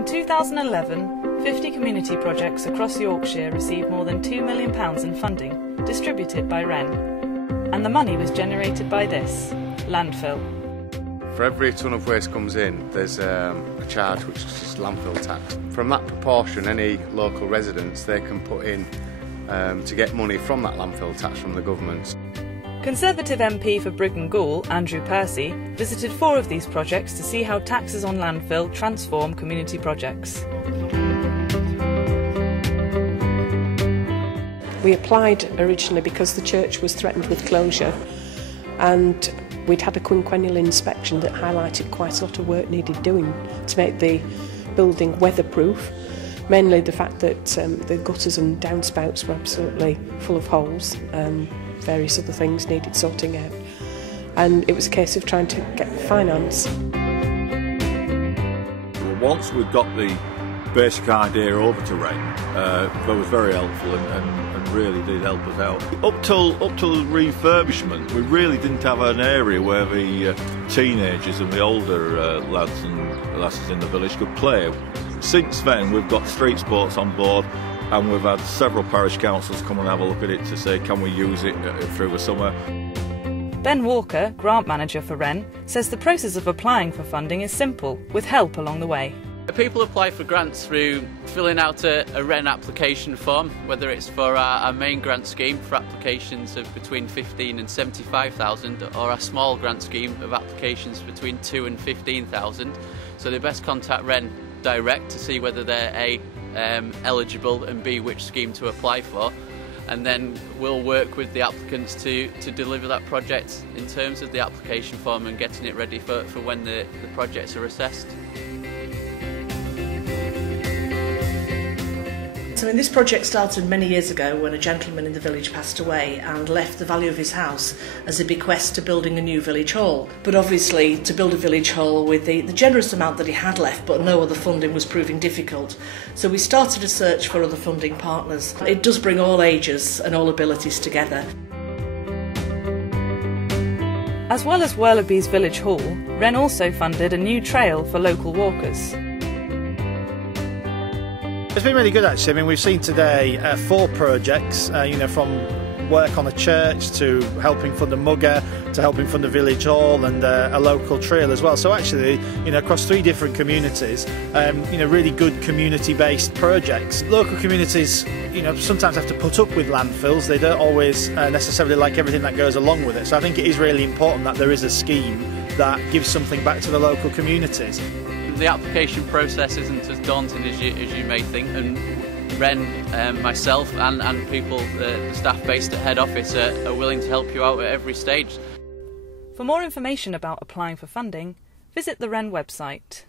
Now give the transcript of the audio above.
In 2011, 50 community projects across Yorkshire received more than £2 million in funding, distributed by WREN. And the money was generated by this, landfill. For every tonne of waste comes in, there's a charge which is just landfill tax. From that proportion, any local residents, they can put in to get money from that landfill tax from the government. Conservative MP for Brigg and Goole, Andrew Percy, visited 4 of these projects to see how taxes on landfill transform community projects. We applied originally because the church was threatened with closure, and we'd had a quinquennial inspection that highlighted quite a lot of work needed doing to make the building weatherproof. Mainly the fact that the gutters and downspouts were absolutely full of holes. Various other things needed sorting out, and it was a case of trying to get finance. Once we've got the basic idea over to WREN, that was very helpful and really did help us out. Up till the refurbishment, we really didn't have an area where the teenagers and the older lads and lasses in the village could play. Since then, we've got street sports on board, and we've had several parish councils come and have a look at it to say, can we use it through the summer? Ben Walker, grant manager for WREN, says the process of applying for funding is simple, with help along the way. People apply for grants through filling out a WREN application form, whether it's for our main grant scheme for applications of between 15 and 75,000, or our small grant scheme of applications between 2 and 15,000. So they best contact WREN direct to see whether they're A, eligible, and B, which scheme to apply for, and then we'll work with the applicants to deliver that project in terms of the application form and getting it ready for when the projects are assessed. So this project started many years ago when a gentleman in the village passed away and left the value of his house as a bequest to building a new village hall. But obviously to build a village hall with the generous amount that he had left but no other funding was proving difficult. So we started a search for other funding partners. It does bring all ages and all abilities together. As well as Werleby's Village Hall, WREN also funded a new trail for local walkers. It's been really good actually. I mean, we've seen today 4 projects, from work on a church to helping fund a mugger to helping fund a village hall and a local trail as well. So actually, across 3 different communities, really good community-based projects. Local communities, sometimes have to put up with landfills. They don't always necessarily like everything that goes along with it. So I think it is really important that there is a scheme that gives something back to the local communities. The application process isn't as daunting as you may think, and WREN, myself and people, the staff based at head office are willing to help you out at every stage. For more information about applying for funding, visit the WREN website.